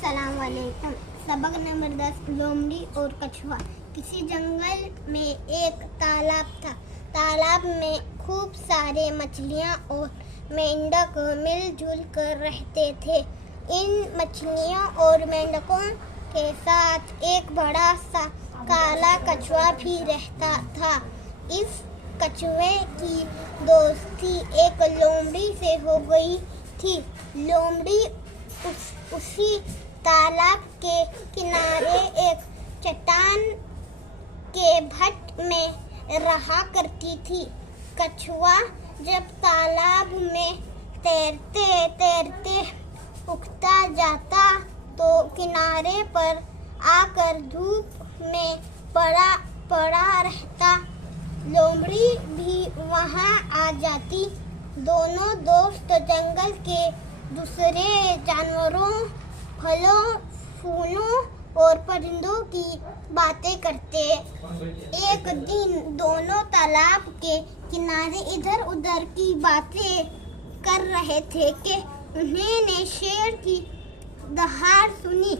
अस्सलाम वालेकुम। सबक नंबर 10, लोमड़ी और कछुआ। किसी जंगल में एक तालाब था। तालाब में खूब सारे मछलियाँ और मेंढक मिलजुल कर रहते थे। इन मछलियों और मेंढकों के साथ एक बड़ा सा काला कछुआ भी रहता था। इस कछुए की दोस्ती एक लोमड़ी से हो गई थी। लोमड़ी उसी तालाब के किनारे एक चट्टान के भट्ट में रहा करती थी। कछुआ जब तालाब में तैरते तैरते उगता जाता तो किनारे पर आकर धूप में पड़ा रहता। लोमड़ी भी वहाँ आ जाती। दोनों दोस्त जंगल के दूसरे जानवरों, फलों, फूलों और परिंदों की बातें करते। एक दिन दोनों तालाब के किनारे इधर उधर की बातें कर रहे थे कि उन्होंने शेर की दहाड़ सुनी।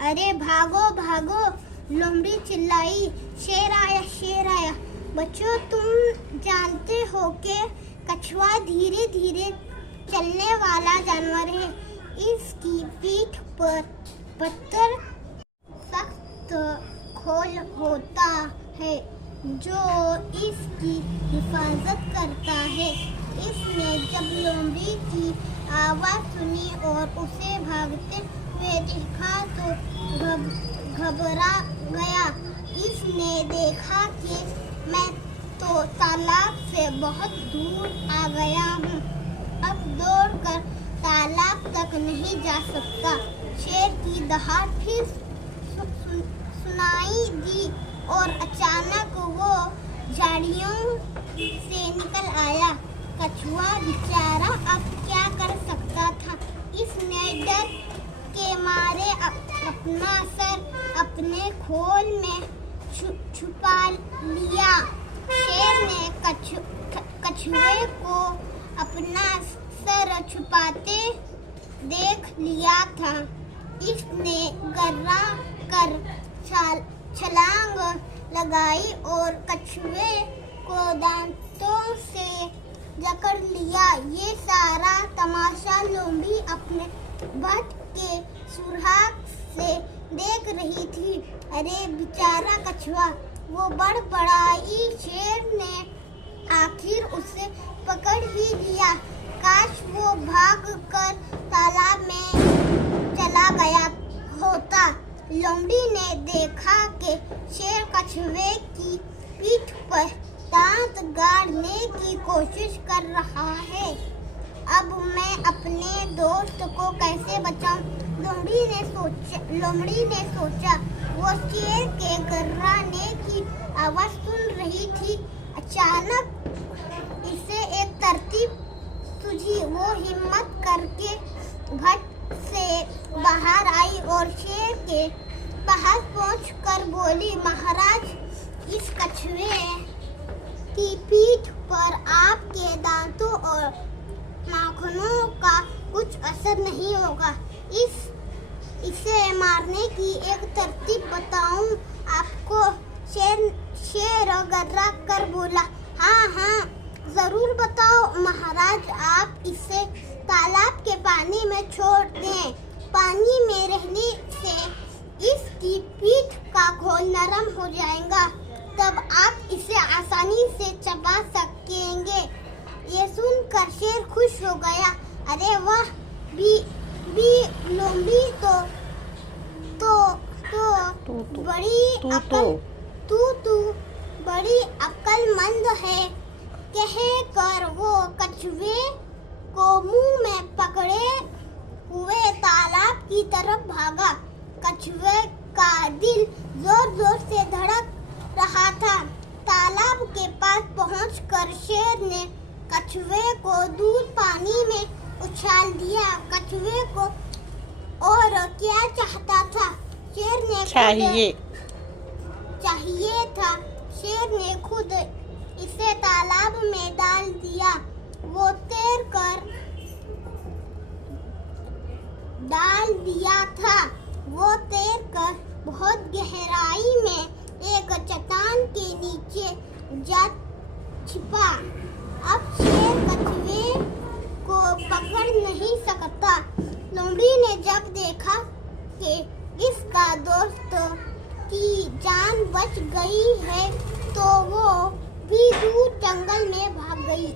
अरे भागो भागो, लोमड़ी चिल्लाई, शेर आया शेर आया। बच्चों, तुम जानते हो कि कछुआ धीरे धीरे चलने वाला जानवर है। इसकी पीठ पर पत्थर सख्त खोल होता है जो इसकी हिफाजत करता है। इसने जब लोमड़ी की आवाज़ सुनी और उसे भागते हुए देखा तो घबरा गया। इसने देखा कि मैं तो तालाब से बहुत दूर आ गया हूँ, अब दौड़कर तालाब तक नहीं जा सकता। शेर की दहाड़ फिर सुनाई दी और अचानक वो झाड़ियों से निकल आया। कछुआ बेचारा अब क्या कर सकता था। इसने डर के मारे अपना सर अपने खोल में छुपा लिया। शेर ने कछुए को अपना सर छुपाते देख लिया था। इसने गर्रा कर छलांग लगाई और कछुए को दांतों से जकड़ लिया। ये सारा तमाशा लोमड़ी अपने भट्ट के सुराख से देख रही थी। अरे बेचारा कछुआ, वो बड़बड़ाई। शेर ने आखिर उसे पकड़ ही लिया। काश वो भाग कर तालाब में चला गया होता। लोमड़ी ने देखा कि शेर कछुए की पीठ पर दांत गाड़ने की कोशिश कर रहा है। अब मैं अपने दोस्त को कैसे बचाऊं? लोमड़ी ने सोचा। वो शेर के गर्राने की आवाज सुन रही थी। अचानक इसे एक तरकीब सूझी। वो हिम्मत करके भट्ट से बाहर आई और शेर के पास पहुंचकर बोली, महाराज, इस कछुए की पीठ पर आपके दांतों और नाखूनों का कुछ असर नहीं होगा। इसे मारने की एक तरकीब बताऊं आपको? शेर गर्रा कर बोला। हाँ, जरूर बताओ महाराज। आप इसे तालाब के पानी में छोड़ दें। पानी में रहने से इसकी पीठ का खोल नरम हो जाएगा, तब आप इसे आसानी से चबा सकेंगे। ये सुनकर शेर खुश हो गया। अरे वाह, लोमड़ी तो बड़ी अक्लमंद है, कहकर वो कछुए को मुंह में पकड़े हुए तालाब की तरफ भागा। कछुए का दिल जोर जोर से धड़क रहा था। तालाब के पास पहुंचकर शेर ने कछुए को दूर पानी में उछाल दिया। कछुए को और क्या चाहता था? शेर ने चाहिए था। शेर ने खुद इसे तालाब में डाल दिया। वो तैर कर डाल दिया था। वो तैरकर बहुत गहराई में एक चट्टान के नीचे जा छिपा। अब शेर कछुए को पकड़ नहीं सकता। लोमड़ी ने जब देखा कि इसका दोस्त की जान बच गई है तो वो भी दूर जंगल में भाग गई।